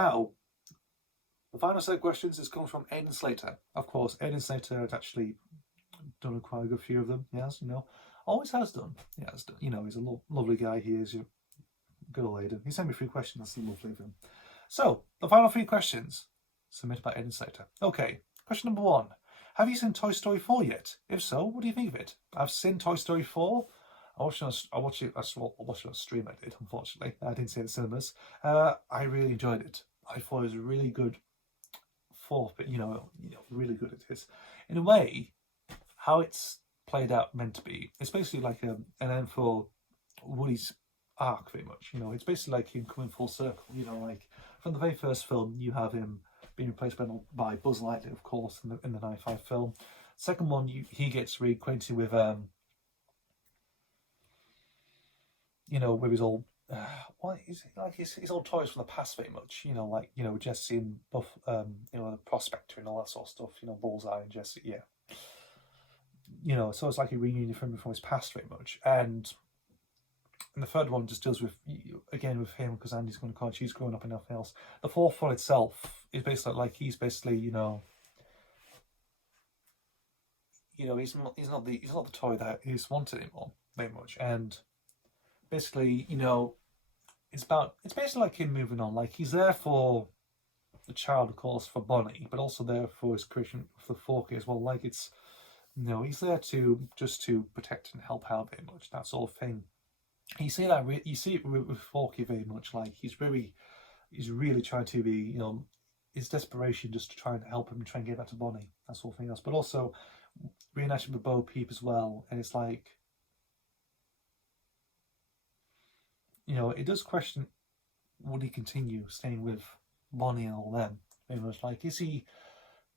Now, the final set of questions is coming from Aidan Slater. Of course, Aidan Slater has actually done quite a good few of them. Yes, always has done. He has done. He's a lovely guy. He is. Good old Aidan. He sent me 3 questions. That's lovely of him. So, the final 3 questions submitted by Aidan Slater. Okay, question number 1. Have you seen Toy Story 4 yet? If so, what do you think of it? I've seen Toy Story 4. I watched it on stream. I did, unfortunately. I didn't see it in cinemas. I really enjoyed it. I thought it was a really good 4th, but really good it is. In a way, how it's played out meant to be. It's basically like an end for Woody's arc, very much. It's basically like him coming full circle. Like from the very first film, you have him being replaced by Buzz Lightyear, of course, in the 95 film. Second one, he gets reacquainted with with his old what is it like his old toys from the past, very much. Jesse and Buff, the Prospector and all that sort of stuff. Bullseye and Jesse, yeah. So it's like a reunion from his past, very much. And the third one just deals with him, because Andy's going to college, he's growing up and nothing else. The 4th one itself is basically like he's basically he's not the toy that he's wanted anymore, very much. And basically, it's basically like him moving on. Like he's there for the child, of course, for Bonnie, but also there for his creation for Forky as well. Like it's he's there to protect and help out very much, that sort of thing. You see it with Forky very much. Like he's really trying to be, his desperation just to try and help him and try and get back to Bonnie, that sort of thing else. But also reenacting with Bo Peep as well, and it's like, it does question, would he continue staying with Bonnie and all them? Very much like, is he,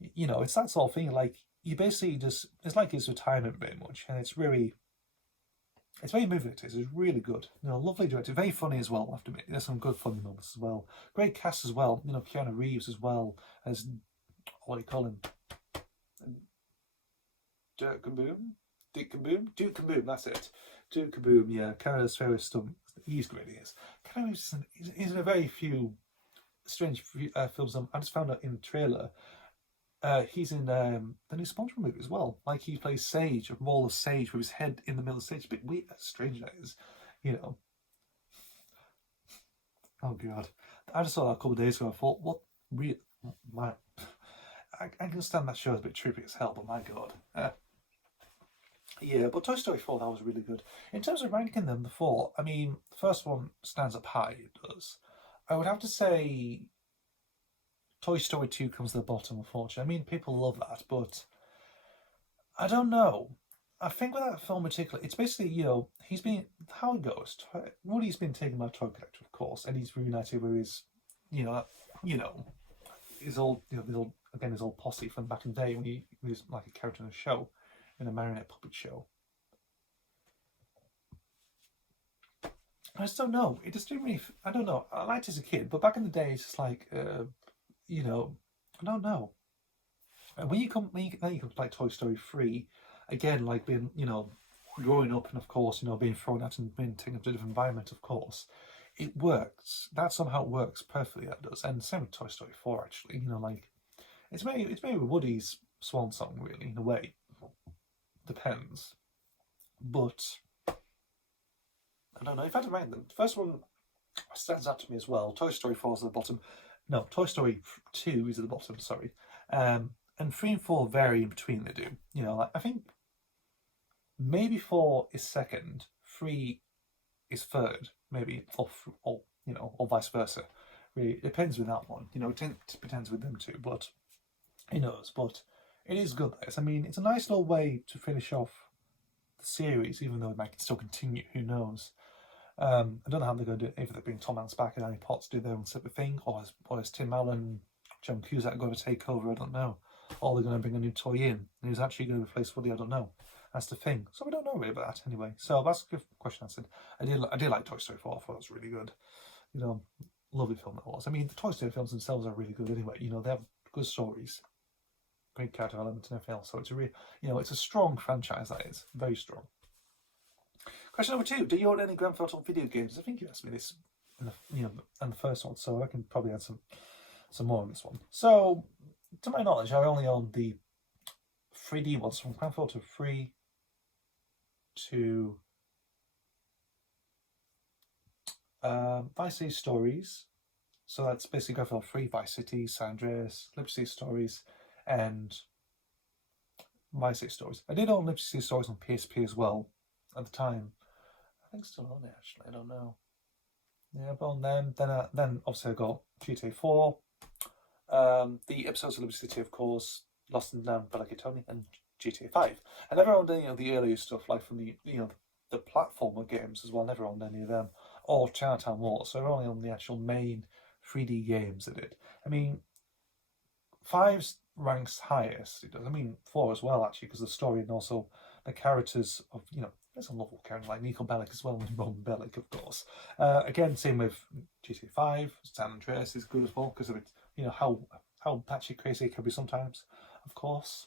it's that sort of thing. Like you basically it's like his retirement very much, and it's very moving. It's really good. Lovely directed, very funny as well. I have to admit, there's some good funny moments as well. Great cast as well. Keanu Reeves as well as, what do you call him? Duke Kaboom. That's it. Duke Kaboom. Yeah, Canada's fairest stunt. He's great. He is. Keanu Reeves. He's in a very few strange films. I just found out in the trailer. He's in the new SpongeBob movie as well. Like he plays Sage, a role of Sage with his head in the middle of Sage. A bit weird, strange that is, Oh god, I just saw that a couple of days ago. I thought, what weird, I understand that show is a bit trippy as hell, but my god. Yeah, but Toy Story 4, that was really good. In terms of ranking them, the 4, I mean, the first one stands up high, it does. I would have to say Toy Story 2 comes to the bottom, unfortunately. I mean, people love that, but I don't know. I think with that film in particular, it's basically, he's been, how it goes, Woody's been taken by a toy collector, of course, and he's reunited with his, his old posse from back in the day when he was like a character in a show, in a marionette puppet show. I just don't know. It just didn't really, I don't know. I liked it as a kid, but back in the day, it's just like, I don't know. When you come to like Toy Story 3, again, like being, growing up and of course, being thrown out and being taken to a different environment, of course, it works. That somehow works perfectly. That does, and same with Toy Story 4. Actually, like it's maybe Woody's swan song, really, in a way. Depends, but I don't know. If I had to rank them, the first one stands out to me as well. Toy Story 4 is at the bottom. No, Toy Story 2 is at the bottom, sorry. And 3 and 4 vary in between, they do. I think maybe 4 is second, 3 is third, maybe, or vice versa. Really, it depends with that one. It depends with them too, but who knows? But it is good, this. I mean, it's a nice little way to finish off the series, even though it might still continue, who knows? I don't know how they're going to do it, if they're bringing Tom Hanks back and Annie Potts do their own separate thing, or is Tim Allen, John Cusack going to take over? I don't know. Or they're going to bring a new toy in, and who's actually going to replace Woody? I don't know. That's the thing. So we don't know really about that anyway. So that's a good question answered. I did like Toy Story 4. I thought it was really good. Lovely film that was. I mean, the Toy Story films themselves are really good anyway. They have good stories, great character elements and everything else. So it's it's a strong franchise, that is. Very strong. Question number 2. Do you own any Grand Theft Auto video games? I think you asked me this in the first one, so I can probably add some more in this one. So, to my knowledge, I only own the 3D ones from Grand Theft Auto 3 to Vice City Stories. So that's basically Grand Theft Auto 3, Vice City, San Andreas, Liberty City Stories, and Vice City Stories. I did own Liberty City Stories on PSP as well at the time. I think still own it actually. I don't know. Yeah, I've owned them. Then obviously I got GTA 4, the episodes of Liberty City, of course, Lost and Damned by Like Tony, and GTA 5. I never owned any of the earlier stuff, like from the the platformer games as well. I never owned any of them, or Chinatown Wars. So I only owned the actual main 3D games I did. I mean, 5's ranks highest. It does. I mean, 4 as well, actually, because the story and also the characters of, there's some lovely characters like Nico Bellic as well, and Ron Bellic, of course. Again, same with GTA 5. San Andreas is good as well, because of it, how patchy crazy it can be sometimes, of course.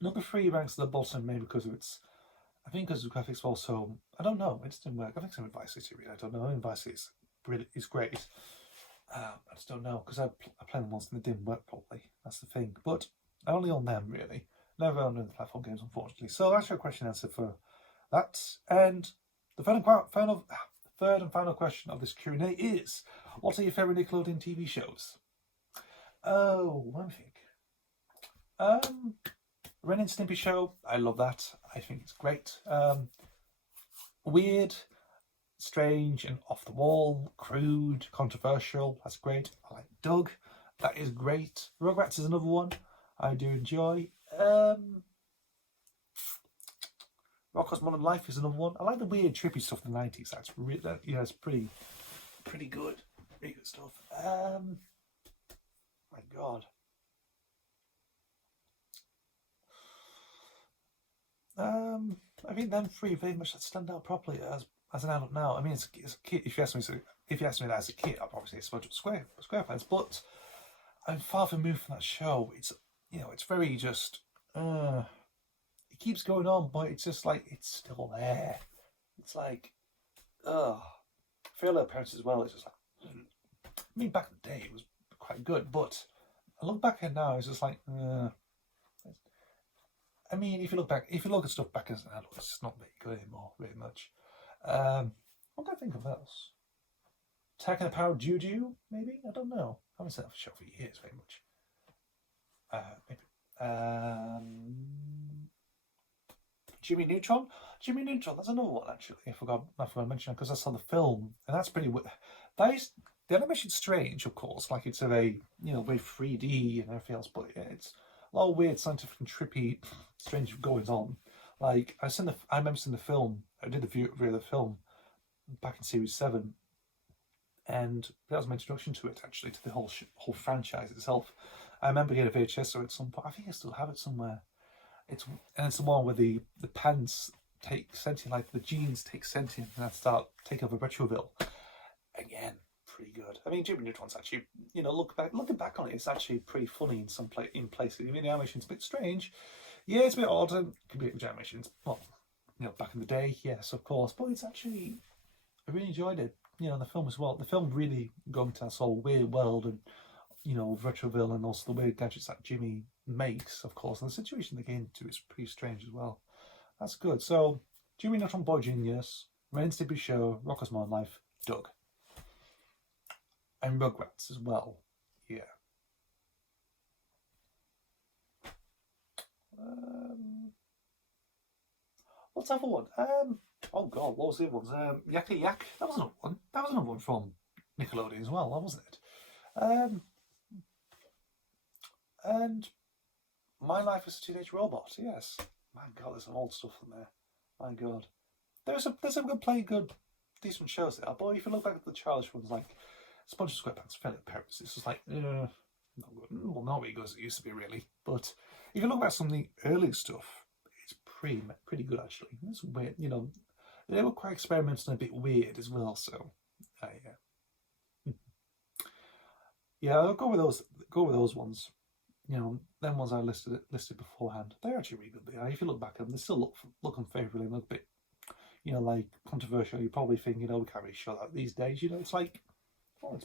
Number 3 ranks at the bottom, maybe because of its, I think because of the graphics also, I don't know, it just didn't work. I think same with Vice City, really. I don't know. I mean, Vice City is great. I just don't know, because I played them once and they didn't work properly. That's the thing. But I only own them, really. Never owned any platform games, unfortunately. So that's your question answer for that. And the third and final question of this Q&A is, what are your favourite Nickelodeon TV shows? Oh, let me think. Ren and Stimpy show, I love that. I think it's great. Weird, strange and off the wall, crude, controversial. That's great. I like Doug. That is great. Rugrats is another one I do enjoy. Rocko's Modern Life is another one. I like the weird, trippy stuff in the 90s. That's really, it's pretty good. Pretty good stuff. My God. I think them three very much stand out properly as an adult now. I mean, as a kid, if you ask me that as a kid, I'd probably say SpongeBob SquarePants. But I'm far removed from that show. It's it's very just. It keeps going on, but it's just like it's still there. It's like, Fairly Parents as well. It's just like, I mean, back in the day it was quite good, but I look back at it now, it's just like, I mean, if you look at stuff back as an adult, it's just not very good anymore, very much. What can I think of else? Attack and the Power of Juju, maybe? I don't know. I haven't seen that show for years, very much. Maybe. Jimmy Neutron, that's another one actually. I forgot to mention because I saw the film, and that's pretty. The animation's strange, of course, like it's a very very 3D and everything else, but it's a lot of weird, scientific and trippy, strange goings on. Like I remember seeing the film. I did the review of the film back in Series 7, and that was my introduction to it, actually, to the whole franchise itself. I remember getting a VHS of it at some point. I think I still have it somewhere. It's the one where the pants take sentient, like the jeans take sentient and start taking over Retroville. Again, pretty good. I mean, Jimmy Neutron's actually, looking back on it, it's actually pretty funny in places. I mean, the animation's a bit strange. Yeah, it's a bit odd. Computer animations, well, back in the day, yes, of course. But it's actually, I really enjoyed it. The film as well. The film really got into that whole weird world and, Retroville, and also the weird gadgets that Jimmy makes, of course. And the situation they get into is pretty strange as well. That's good. So, Jimmy Neutron Boy Genius, Ren and Stimpy Show, Rocko's Modern Life, Doug. And Rugrats as well. Yeah. What's the other one? Oh God, what was the other one? Yakety Yak. That was another one. That was another one from Nickelodeon as well, wasn't it? And My Life as a Teenage Robot. Yes. My God, there's some old stuff in there. My God, there's some good, decent shows there. But if you look back at the childish ones like SpongeBob SquarePants, Fairly Parents, it's just like, not good. Well, not really good as it used to be, really. But if you look at some of the early stuff, it's pretty good actually. It's weird, they were quite experimental and a bit weird as well. So, yeah, yeah, I'll go with those. Go with those ones. Them ones I listed beforehand. They're actually really good. If you look back at them, they still look unfavourably and look a bit, you know, like controversial, you probably think, you know, we can't really show that these days. You know, it's like, well,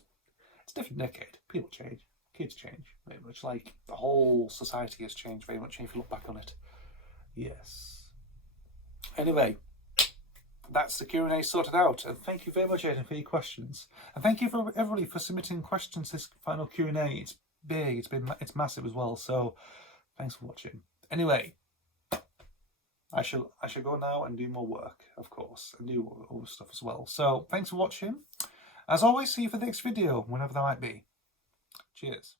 it's a different decade. People change, kids change very much. Like the whole society has changed very much. If you look back on it, yes. Anyway, that's the Q&A sorted out, and thank you very much, Aidan, for your questions, and thank you for everybody for submitting questions. This final Q&A, it's big, it's massive as well. So thanks for watching. Anyway, I shall go now and do more work, of course, and do other stuff as well. So thanks for watching. As always, see you for the next video, whenever that might be. Cheers.